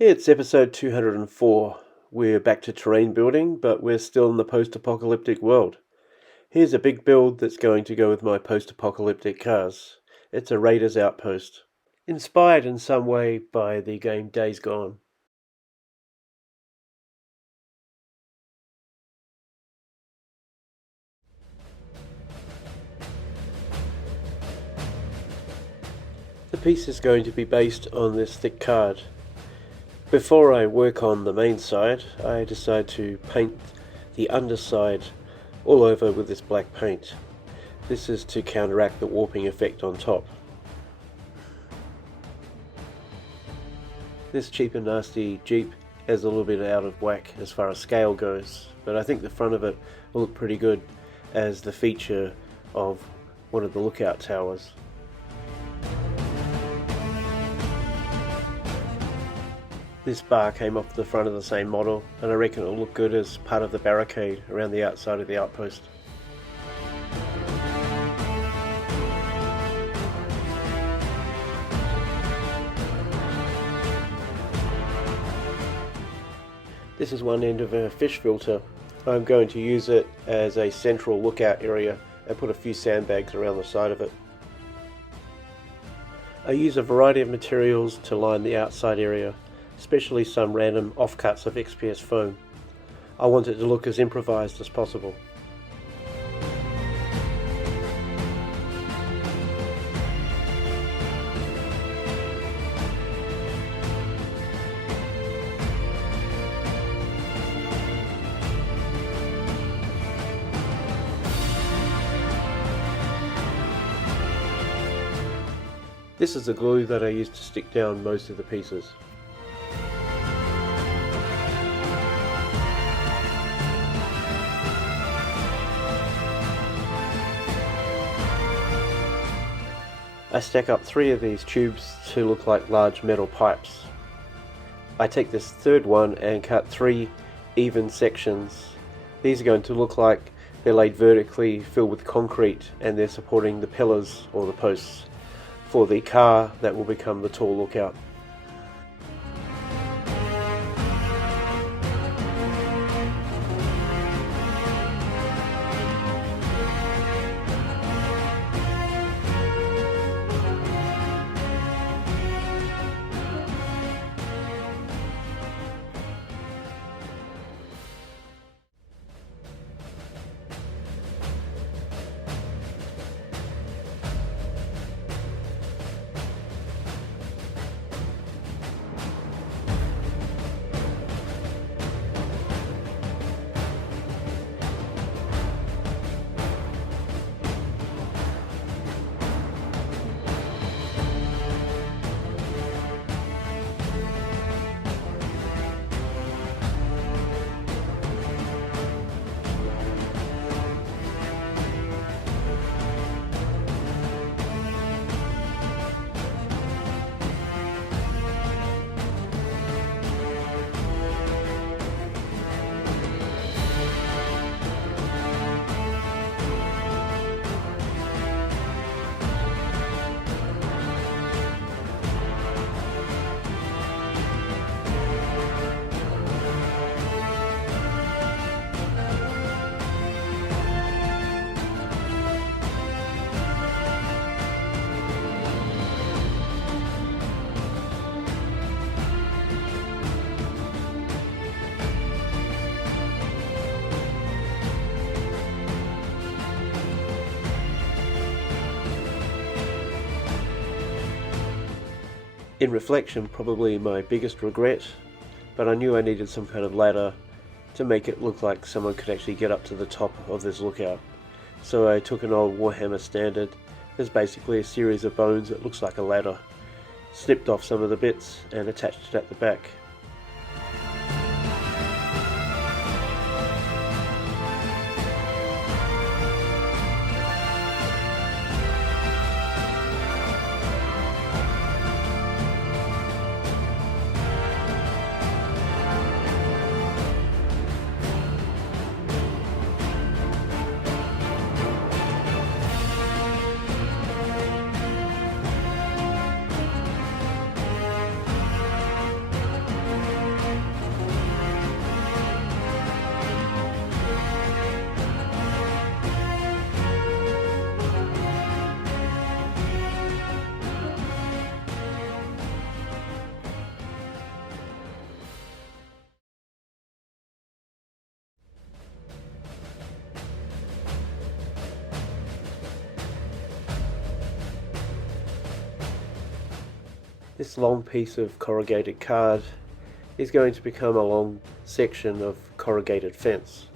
It's episode 204. We're back to terrain building, but we're still in the post-apocalyptic world. Here's a big build that's going to go with my post-apocalyptic cars. It's a Raiders Outpost, inspired in some way by the game Days Gone. The piece is going to be based on this thick card. Before I work on the main side, I decide to paint the underside all over with this black paint. This is to counteract the warping effect on top. This cheap and nasty Jeep is a little bit out of whack as far as scale goes, but I think the front of it will look pretty good as the feature of one of the lookout towers. This bar came off the front of the same model, and I reckon it'll look good as part of the barricade around the outside of the outpost. This is one end of a fish filter. I'm going to use it as a central lookout area and put a few sandbags around the side of it. I use a variety of materials to line the outside area, especially some random offcuts of XPS foam. I want it to look as improvised as possible. This is the glue that I use to stick down most of the pieces. I stack up 3 of these tubes to look like large metal pipes. I take this third one and cut 3 even sections. These are going to look like they're laid vertically, filled with concrete, and they're supporting the pillars or the posts for the car that will become the tall lookout. In reflection, probably my biggest regret, but I knew I needed some kind of ladder to make it look like someone could actually get up to the top of this lookout. So I took an old Warhammer standard. There's basically a series of bones that looks like a ladder. Snipped off some of the bits and attached it at the back. This long piece of corrugated card is going to become a long section of corrugated fence.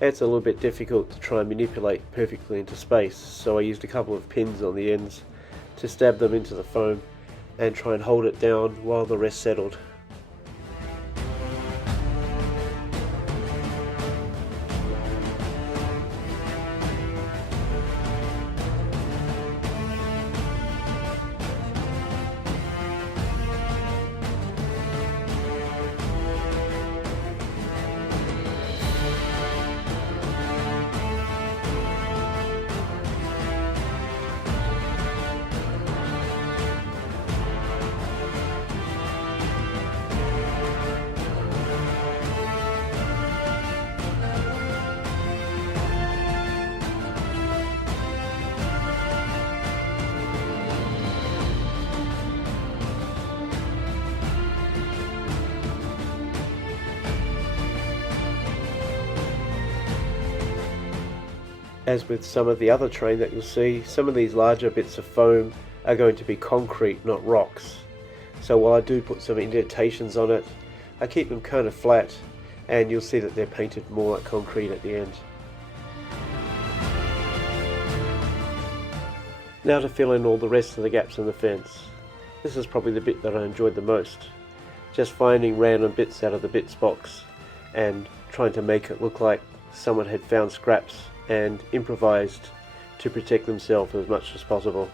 It's a little bit difficult to try and manipulate perfectly into space, so I used a couple of pins on the ends to stab them into the foam and try and hold it down while the rest settled. As with some of the other terrain that you'll see, some of these larger bits of foam are going to be concrete, not rocks. So while I do put some indentations on it, I keep them kind of flat, and you'll see that they're painted more like concrete at the end. Now to fill in all the rest of the gaps in the fence. This is probably the bit that I enjoyed the most. Just finding random bits out of the bits box and trying to make it look like someone had found scraps and improvised to protect themselves as much as possible.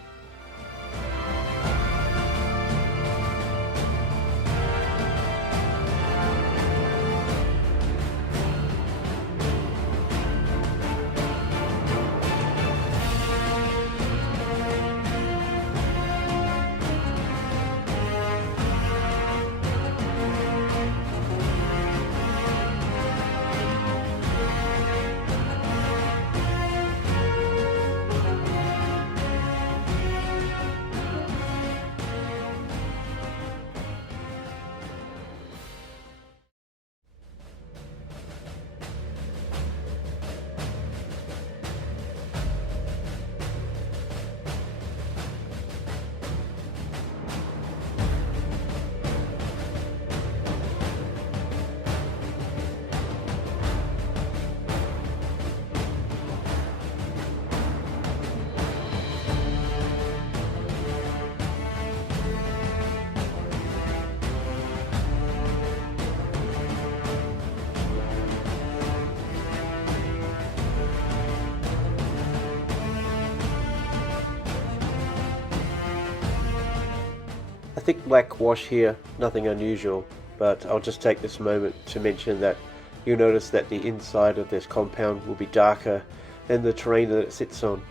A thick black wash here, nothing unusual, but I'll just take this moment to mention that you'll notice that the inside of this compound will be darker than the terrain that it sits on.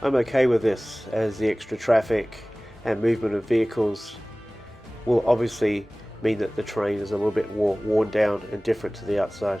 I'm okay with this, as the extra traffic and movement of vehicles will obviously mean that the terrain is a little bit worn down and different to the outside.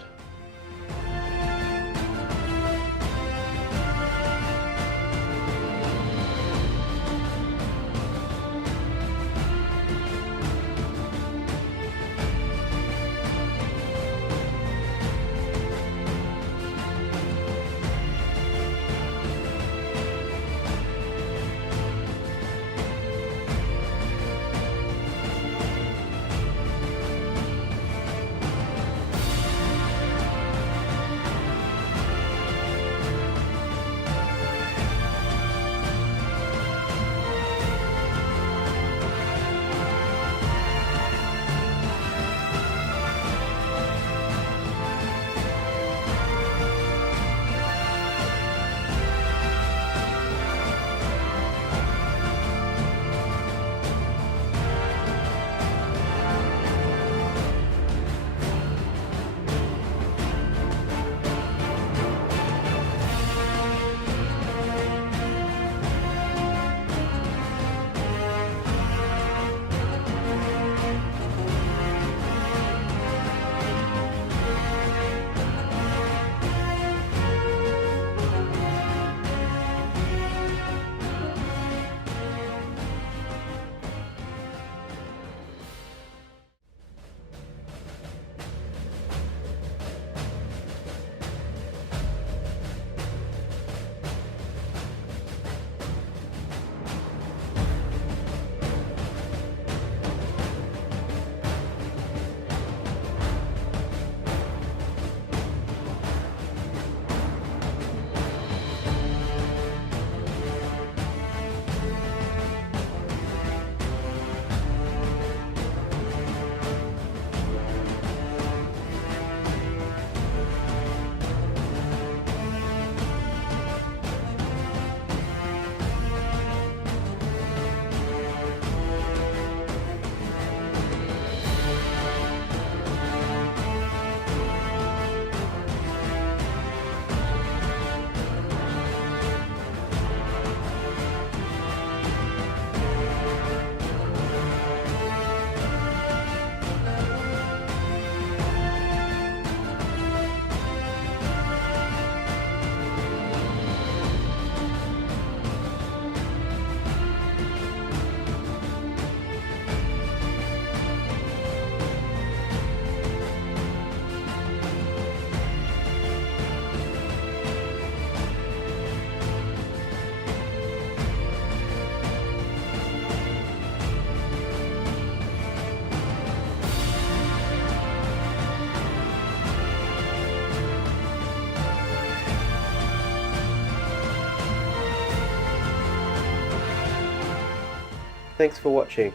Thanks for watching.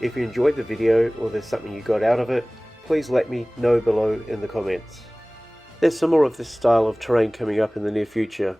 If you enjoyed the video or there's something you got out of it, please let me know below in the comments. There's some more of this style of terrain coming up in the near future.